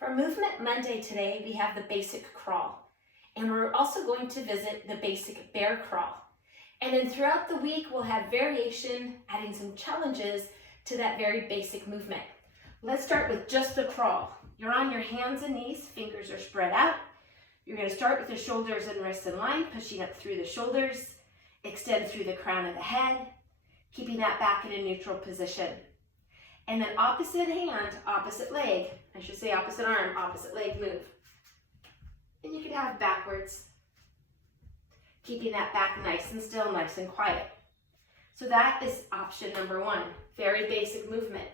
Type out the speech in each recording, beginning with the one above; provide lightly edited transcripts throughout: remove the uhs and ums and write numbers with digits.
For Movement Monday today, we have the basic crawl, and we're also going to visit the basic bear crawl. And then throughout the week, we'll have variation, adding some challenges to that very basic movement. Let's start with just the crawl. You're on your hands and knees, fingers are spread out. You're going to start with the shoulders and wrists in line, pushing up through the shoulders, extend through the crown of the head, keeping that back in a neutral position. And then opposite hand, opposite leg, I should say opposite arm, opposite leg move. And you can have backwards, keeping that back nice and still, nice and quiet. So that is option number one, very basic movement.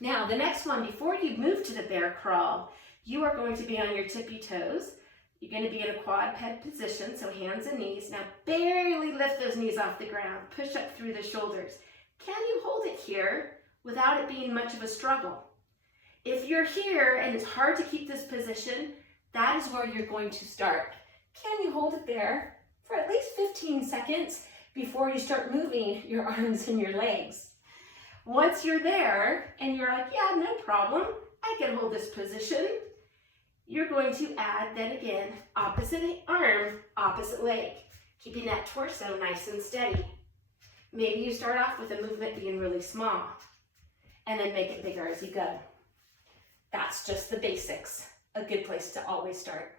Now the next one, before you move to the bear crawl, you are going to be on your tippy toes. You're going to be in a quadruped position, so hands and knees. Now barely lift those knees off the ground, push up through the shoulders. Can you hold it here without it being much of a struggle? If you're here and it's hard to keep this position, that is where you're going to start. Can you hold it there for at least 15 seconds before you start moving your arms and your legs? Once you're there and you're like, yeah, no problem, I can hold this position, you're going to add then again, opposite arm, opposite leg, keeping that torso nice and steady. Maybe you start off with a movement being really small and then make it bigger as you go. That's just the basics, a good place to always start.